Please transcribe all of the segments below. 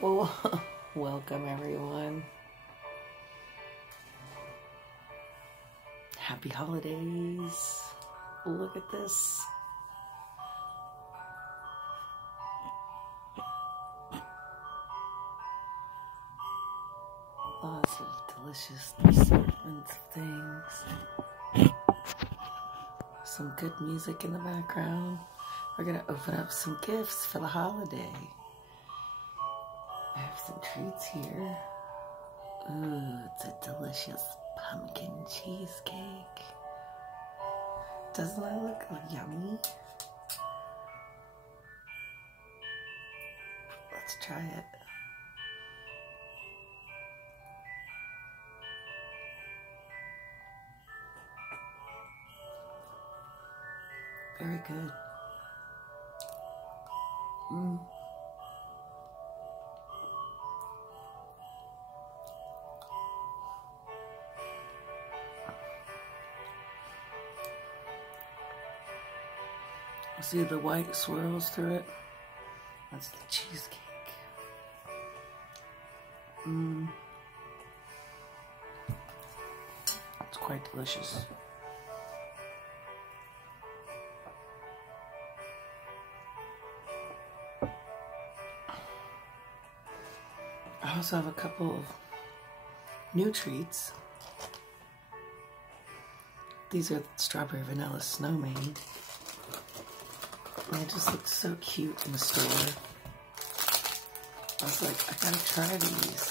Well, welcome everyone. Happy holidays. Look at this. Lots of delicious assortments of things. Some good music in the background. We're going to open up some gifts for the holiday. I have some treats here. Ooh, it's a delicious pumpkin cheesecake. Doesn't that look yummy? Let's try it. Very good. See the white swirls through it? That's the cheesecake. It's quite delicious. I also have a couple of new treats. These are the strawberry vanilla snowman. And they just look so cute in the store. I was like, I gotta try these.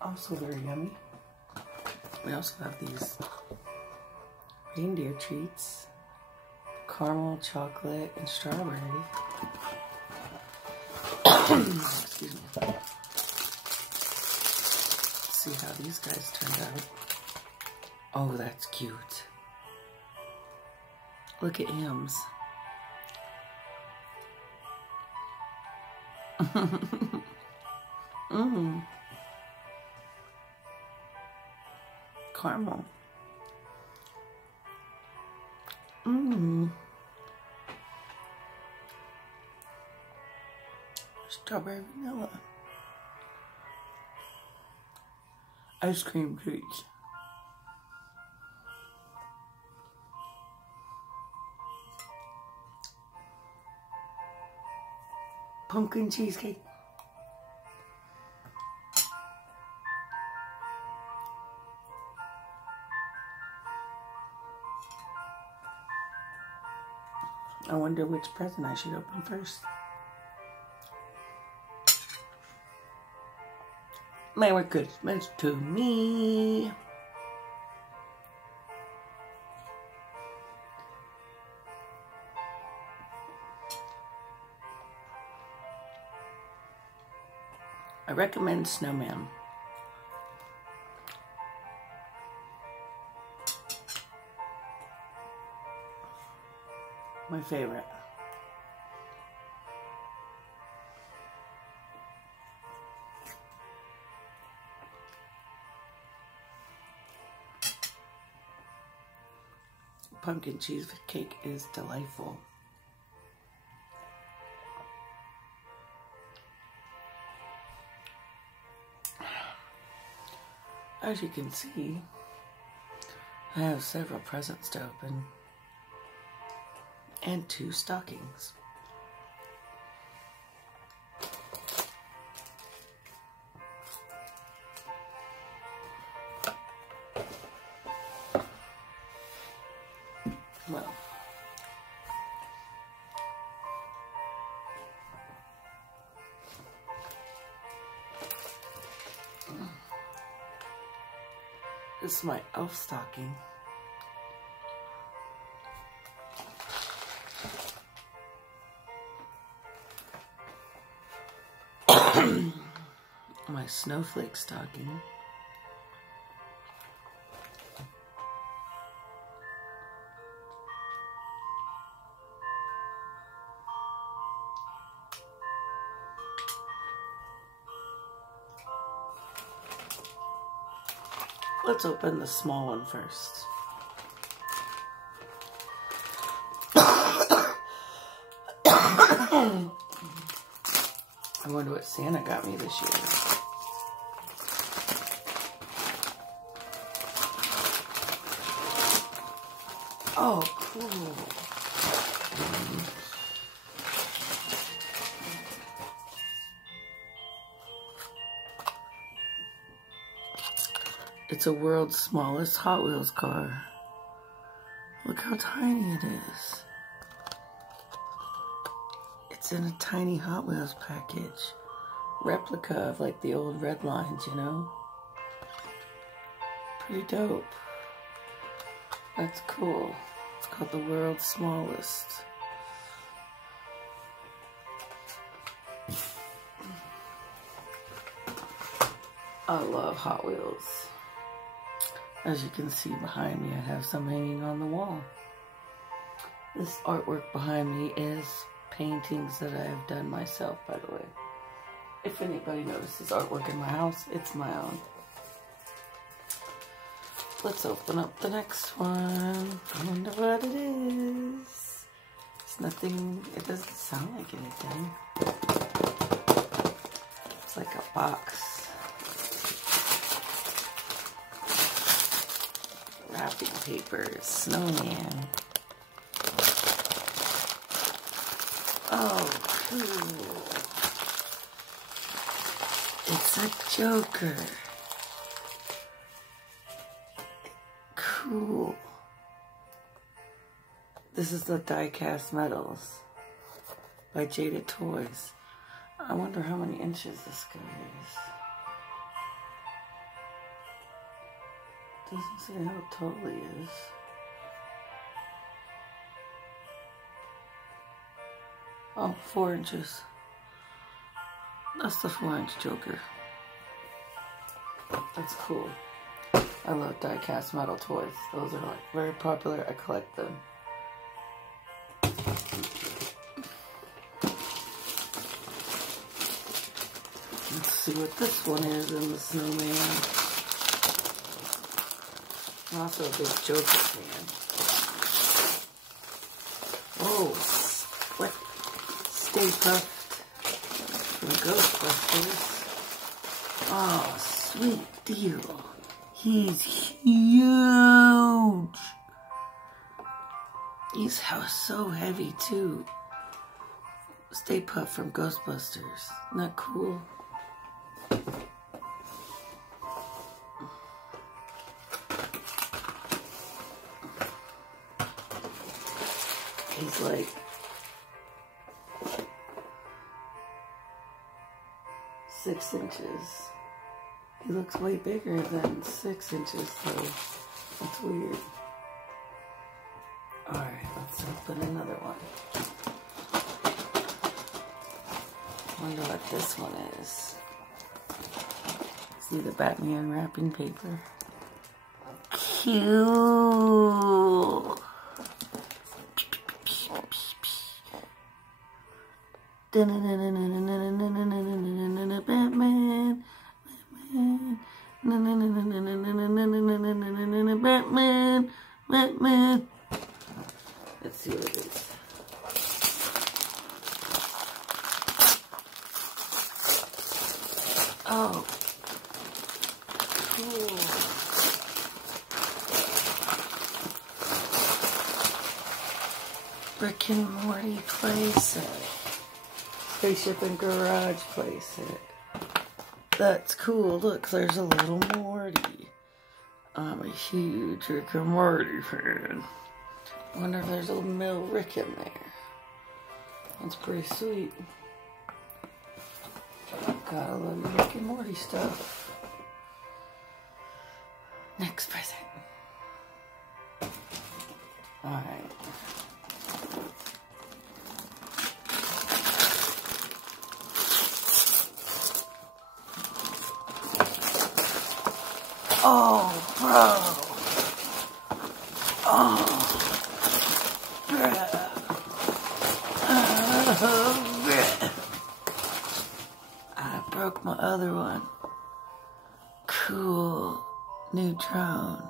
Also very yummy. We also have these reindeer treats. Caramel, chocolate, and strawberry. Excuse me. Let's see how these guys turned out. Oh, that's cute. Look at M's. Caramel. Strawberry vanilla. Ice cream treats. Pumpkin cheesecake. I wonder which present I should open first. Merry Christmas to me. I recommend Snowman. My favorite. Pumpkin cheesecake is delightful. As you can see, I have several presents to open and 2 stockings. Well, this is my elf stocking. My snowflake stocking. Let's open the small one first. I wonder what Santa got me this year. Oh, cool. It's a world's smallest Hot Wheels car. Look how tiny it is. It's in a tiny Hot Wheels package. Replica of like the old red lines, you know? Pretty dope. That's cool. It's called the world's smallest. I love Hot Wheels. As you can see behind me, I have some hanging on the wall. This artwork behind me is paintings that I have done myself, by the way. If anybody notices artwork in my house, it's my own. Let's open up the next one. I wonder what it is. It's nothing, it doesn't sound like anything. It's like a box. Wrapping paper, snowman. Oh, cool. It's a Joker. Cool. This is the die-cast metals by Jaded Toys. I wonder how many inches this guy is. Doesn't say how tall he is. Oh, 4 inches. That's the 4-inch Joker. That's cool. I love die-cast metal toys. Those are like very popular. I collect them. Let's see what this one is in the snowman. I'm also a big Joker fan. Oh, what? Stay Puft from Ghostbusters. Oh, sweet deal. He's huge. He's so heavy too. Stay Puft from Ghostbusters. Isn't that cool? He's like six inches. He looks way bigger than 6 inches, though. That's weird. Alright, let's open another one. Wonder what this one is. See the Batman wrapping paper? Cute! Batman, Batman, Batman. Let's see what it is. Oh, cool. Rick and Morty playset. Spaceship and Garage playset. That's cool. Look, there's a little Morty. I'm a huge Rick and Morty fan. Wonder if there's a little Rick in there. That's pretty sweet. Gotta love your Rick and Morty stuff. Next present. Alright. Oh, bro. Oh, bruh. Oh, bruh. I broke my other one. Cool. Neutron.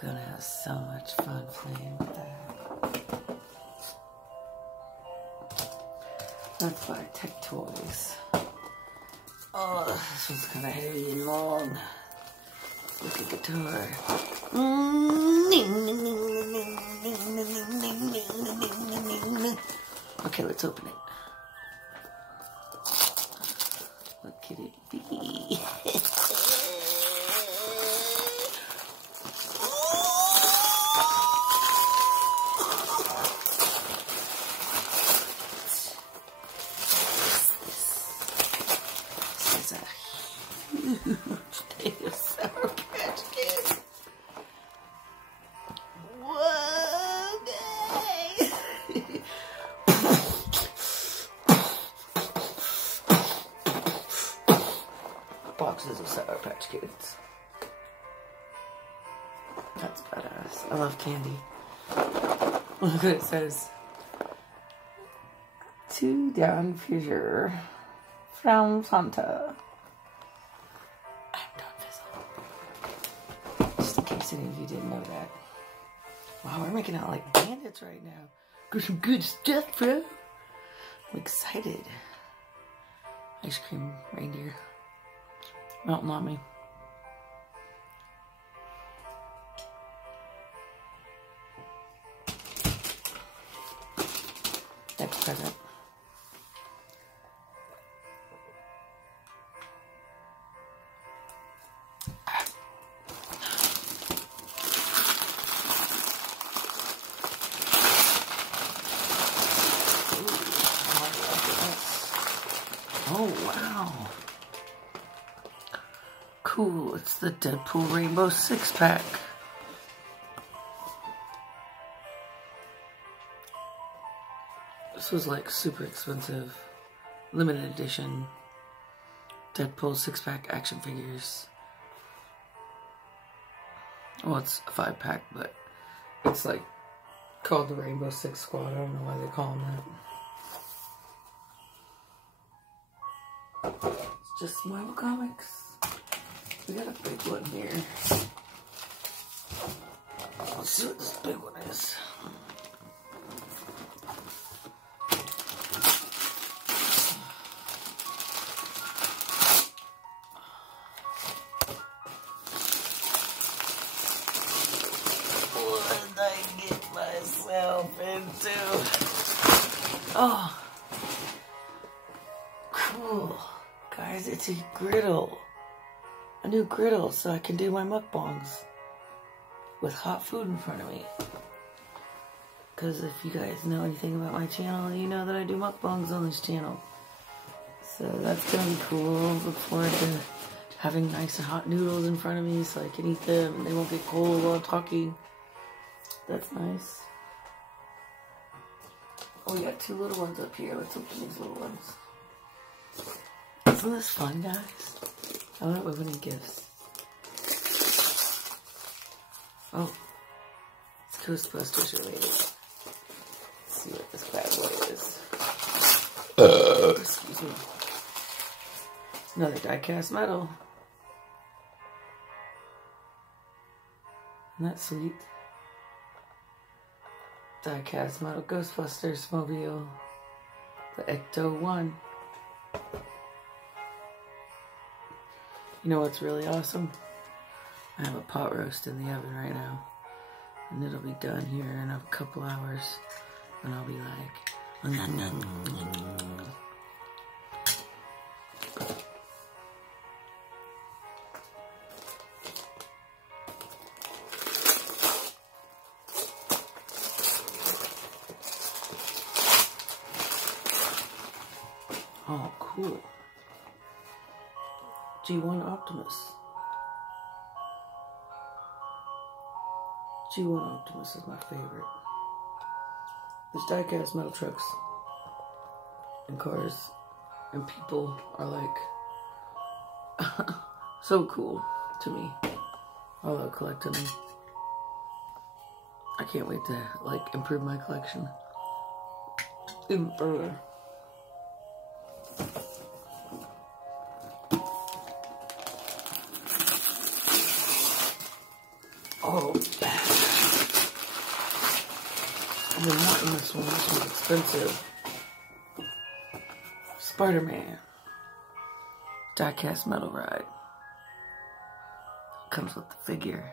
Gonna have so much fun playing with that. That's by Tech Toys. Oh, this one's kind of heavy and long. Look at guitar. Okay, let's open it. What could it be? This is a huge thing of Sour Patch Kids. Whoa, guys! Boxes of Sour Patch Kids. That's badass. I love candy. Look what it says. To down Fisher from Santa. I'm Don Fizzle. Just in case any of you didn't know that. Wow, we're making out like bandits right now. Got some good stuff, bro. I'm excited. Ice cream reindeer. Melting on me. Next present. Oh, wow. Cool. It's the Deadpool Rainbow 6-pack. This was like super expensive. Limited edition Deadpool 6-pack action figures. Well, it's a 5-pack, but it's like called the Rainbow Six Squad. I don't know why they call them that. It's just Marvel Comics. We got a big one here. Let's see what this big one is. What did I get myself into? Oh. Cool. Guys, it's a griddle. A new griddle so I can do my mukbangs with hot food in front of me. Because if you guys know anything about my channel, you know that I do mukbangs on this channel. So that's going to be cool. Look forward to having nice and hot noodles in front of me so I can eat them and they won't get cold while talking. That's nice. Oh, we got two little ones up here. Let's open these little ones. Isn't this fun, guys? I love opening gifts. Oh, it's Ghostbusters related. Let's see what this bad boy is. Excuse me. It's another die-cast metal. Isn't that sweet? Die-cast metal Ghostbusters mobile. The Ecto-1. You know what's really awesome? I have a pot roast in the oven right now. And it'll be done here in a couple hours. And I'll be like... Oh, cool. G1 Optimus. G1 Optimus is my favorite. These die-cast metal trucks and cars and people are like so cool to me. I love collecting them. I can't wait to like improve my collection even further. I've been wanting this one. This one's expensive. Spider-Man. Die-cast metal ride. Comes with the figure.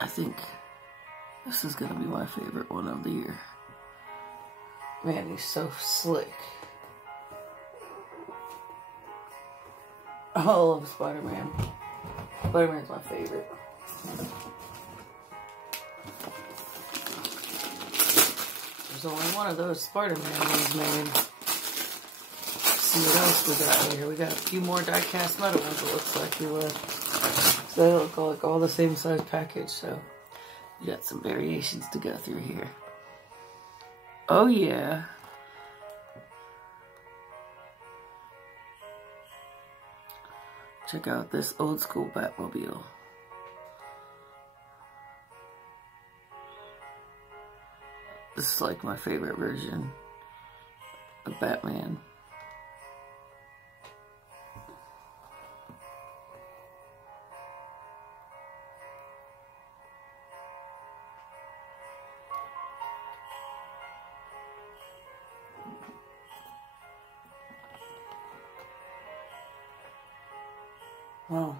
I think this is going to be my favorite one of the year. Man, he's so slick. I love Spider-Man. Spider-Man's my favorite. There's only one of those Spider-Man ones made. Let's see what else we got here. We got a few more die-cast metal ones, it looks like we left. So they look like all the same size package, so we got some variations to go through here. Oh yeah. Check out this old school Batmobile. This is like my favorite version of Batman. Wow.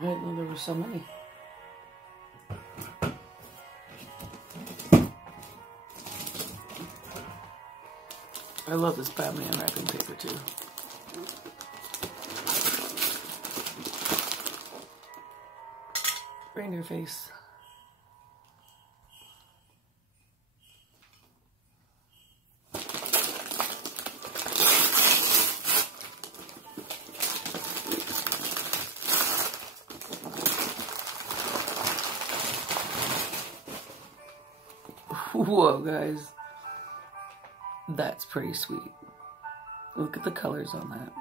I didn't know there were so many. I love this Batman wrapping paper too. Reindeer face. Whoa, guys. That's pretty sweet. Look at the colors on that.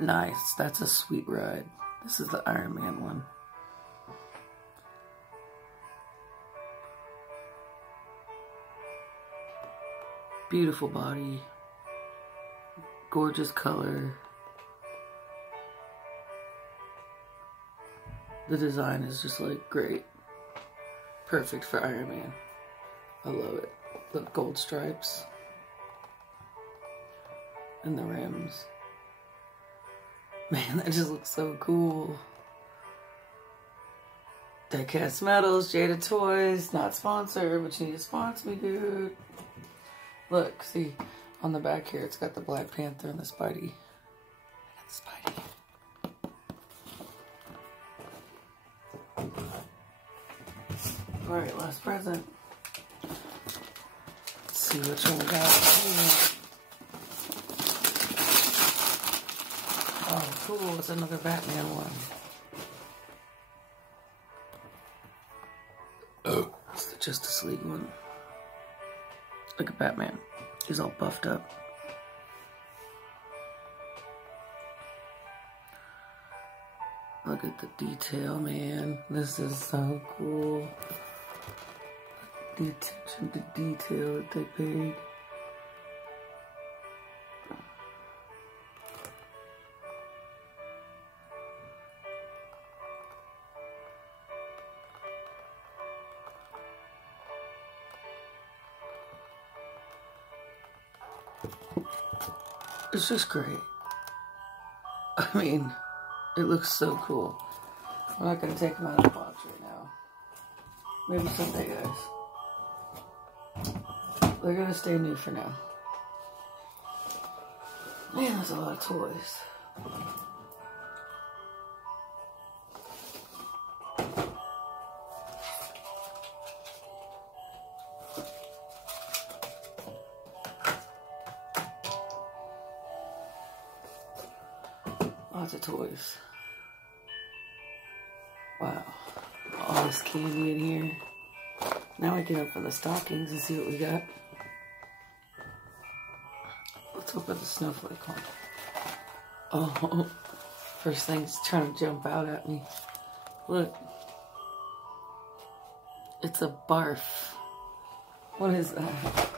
Nice. That's a sweet ride. This is the Iron Man one. Beautiful body. Gorgeous color. The design is just like great. Perfect for Iron Man. I love it. The gold stripes. And the rims. Man, that just looks so cool. Die-cast metals, Jada Toys. Not sponsored, but you need to sponsor me, dude. Look, see, on the back here, it's got the Black Panther and the Spidey. I got the Spidey. Alright, last present. Let's see which one we got here. Oh, cool. It's another Batman one. Oh, it's the Justice League one. Look at Batman. He's all buffed up. Look at the detail, man. This is so cool. The attention to detail that they paid. It's just great. I mean, it looks so cool. I'm not going to take them out of the box right now. Maybe someday, guys. They're going to stay new for now. Man, there's a lot of toys. Lots of toys. Wow. All this candy in here. Now I can open the stockings and see what we got. Let's open the snowflake one. Oh, first thing's trying to jump out at me. Look. It's a barf. What is that?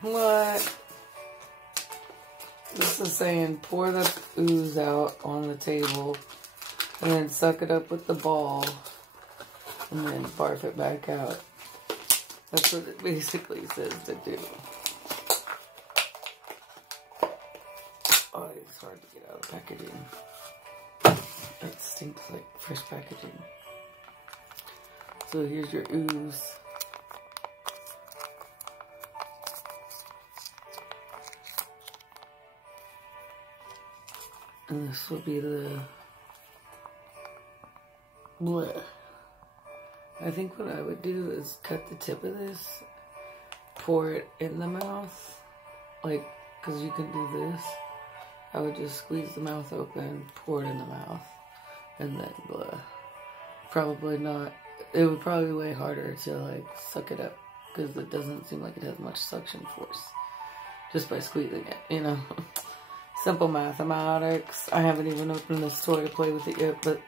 What? This is saying pour the ooze out on the table and then suck it up with the ball and then barf it back out. That's what it basically says to do. Oh, it's hard to get out of the packaging. It stinks like fresh packaging. So here's your ooze. And this will be the bleh. I think what I would do is cut the tip of this, pour it in the mouth, like, because you can do this. I would just squeeze the mouth open, pour it in the mouth, and then bleh. Probably not. It would probably be way harder to, like, suck it up, because it doesn't seem like it has much suction force, just by squeezing it, you know. Simple mathematics. I haven't even opened this toy to play with it yet, but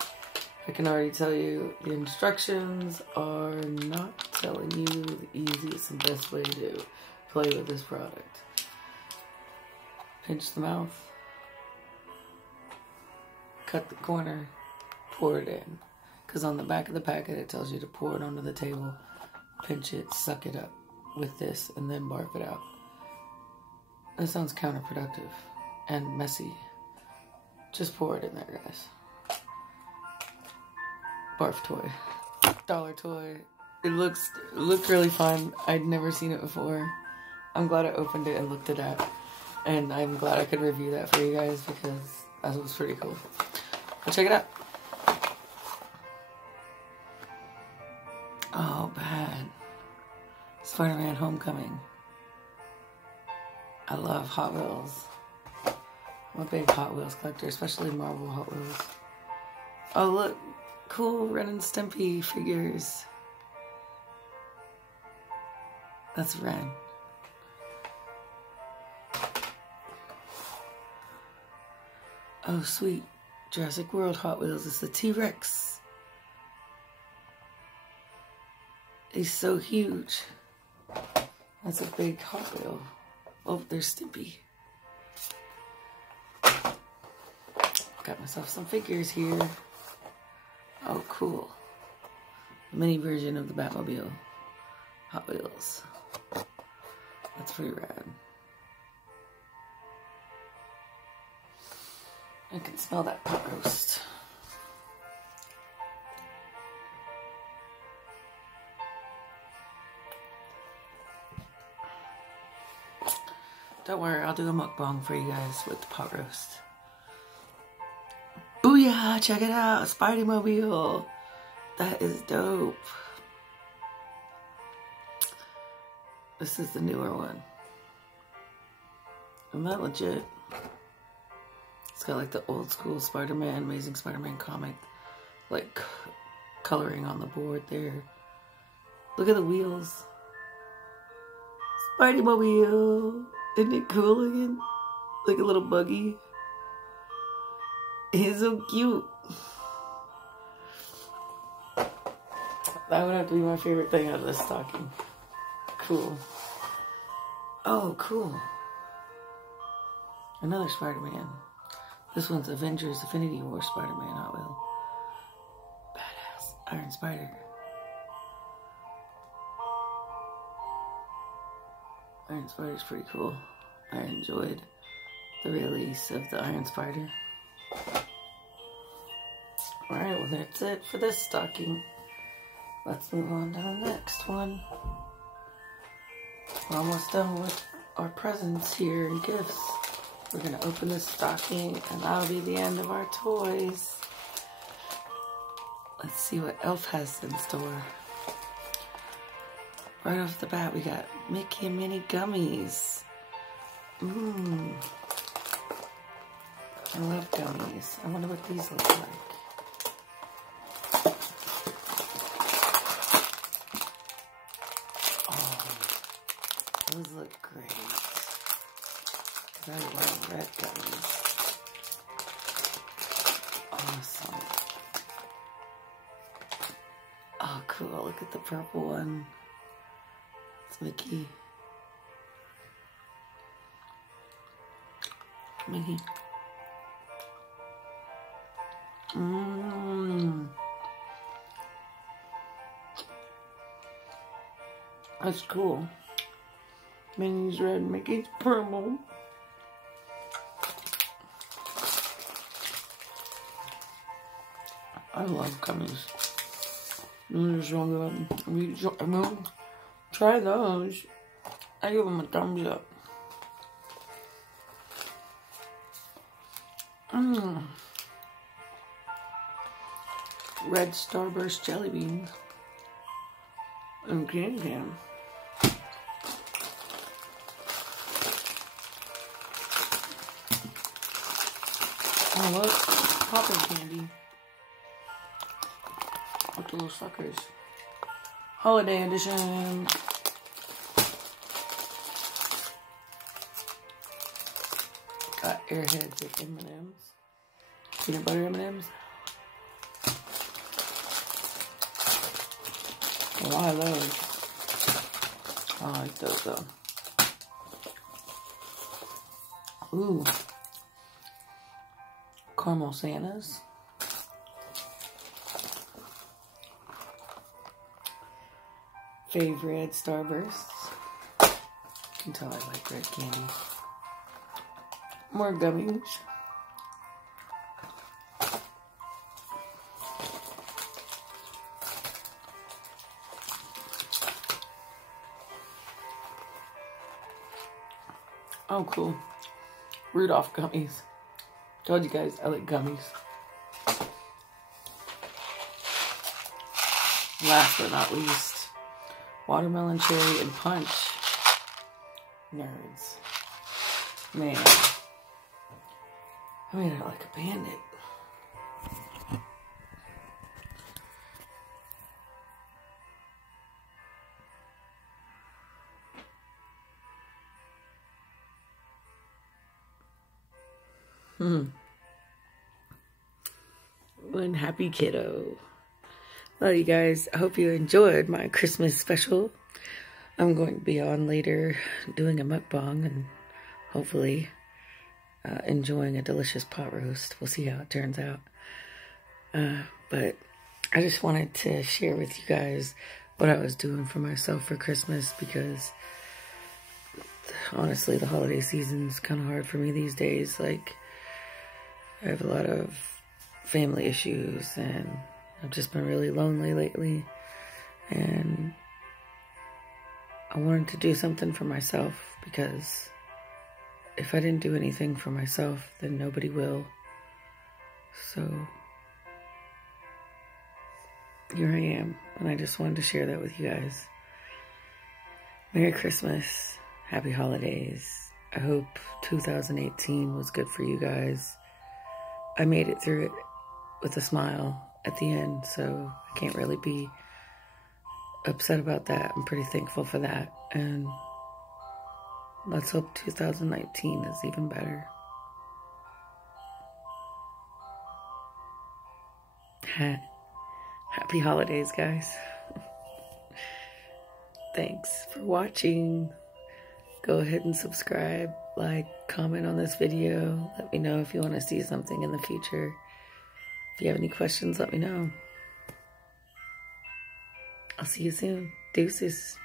I can already tell you the instructions are not telling you the easiest and best way to play with this product. Pinch the mouth, cut the corner, pour it in. Because on the back of the packet it tells you to pour it onto the table, pinch it, suck it up with this, and then barf it out. That sounds counterproductive and messy. Just pour it in there, guys. Barf toy. Dollar toy. It looked really fun. I'd never seen it before. I'm glad I opened it and looked at that. And I'm glad I could review that for you guys because that was pretty cool. Go check it out. Oh, bad. Spider-Man Homecoming. I love Hot Wheels. I'm a big Hot Wheels collector, especially Marvel Hot Wheels. Oh, look. Cool Ren and Stimpy figures. That's Ren. Oh, sweet. Jurassic World Hot Wheels. It's the T-Rex. He's so huge. That's a big Hot Wheel. Oh, there's Stimpy. Got myself some figures here. Oh, cool. A mini version of the Batmobile. Hot Wheels. That's pretty rad. I can smell that pot roast. Don't worry, I'll do a mukbang for you guys with the pot roast. Booyah! Check it out! Spidey-mobile! That is dope. This is the newer one. Isn't that legit? It's got like the old school Spider-Man, Amazing Spider-Man comic, like coloring on the board there. Look at the wheels. Spidey-mobile! Isn't it cool looking? Like a little buggy. He's so cute. That would have to be my favorite thing out of this stocking. Cool. Oh, cool. Another Spider-Man. This one's Avengers Infinity War Spider-Man Hot Wheel. Badass. Iron Spider. Iron Spider's pretty cool. I enjoyed the release of the Iron Spider. Alright, well that's it for this stocking. Let's move on to the next one. We're almost done with our presents here and gifts. We're going to open this stocking and that'll be the end of our toys. Let's see what Elf has in store. Right off the bat, we got Mickey and Minnie gummies. Mmm. I love gummies. I wonder what these look like. Oh, those look great. Because I love red gummies. Awesome. Oh, cool. Look at the purple one. It's Mickey. Mickey. Mmm. That's cool. Minnie's red, Mickey's purple. I love gummies. They're so good. I mean, try those. I give them a thumbs up. Mmm. Red Starburst jelly beans and candy jam. Oh look, popping candy. With the little suckers. Holiday edition. Got Airheads with M&M's. Peanut butter M&M's. A lot of those. I like those though. Ooh. Caramel Santas. Favorite Starbursts. You can tell I like red candy. More gummies. Oh, cool. Rudolph gummies. Told you guys I like gummies. Last but not least, watermelon, cherry, and punch. Nerds. Man. I made it like a bandit. One happy kiddo. Well, you guys, I hope you enjoyed my Christmas special. I'm going to be on later doing a mukbang and hopefully enjoying a delicious pot roast. We'll see how it turns out. But I just wanted to share with you guys what I was doing for myself for Christmas, because honestly, the holiday season's kind of hard for me these days. Like, I have a lot of family issues and I've just been really lonely lately, and I wanted to do something for myself, because if I didn't do anything for myself, then nobody will. So here I am, and I just wanted to share that with you guys. Merry Christmas, happy holidays. I hope 2018 was good for you guys. I made it through it with a smile at the end, so I can't really be upset about that. I'm pretty thankful for that, and let's hope 2019 is even better. Happy holidays, guys. Thanks for watching. Go ahead and subscribe, like, comment on this video. Let me know if you want to see something in the future. If you have any questions, let me know. I'll see you soon. Deuces.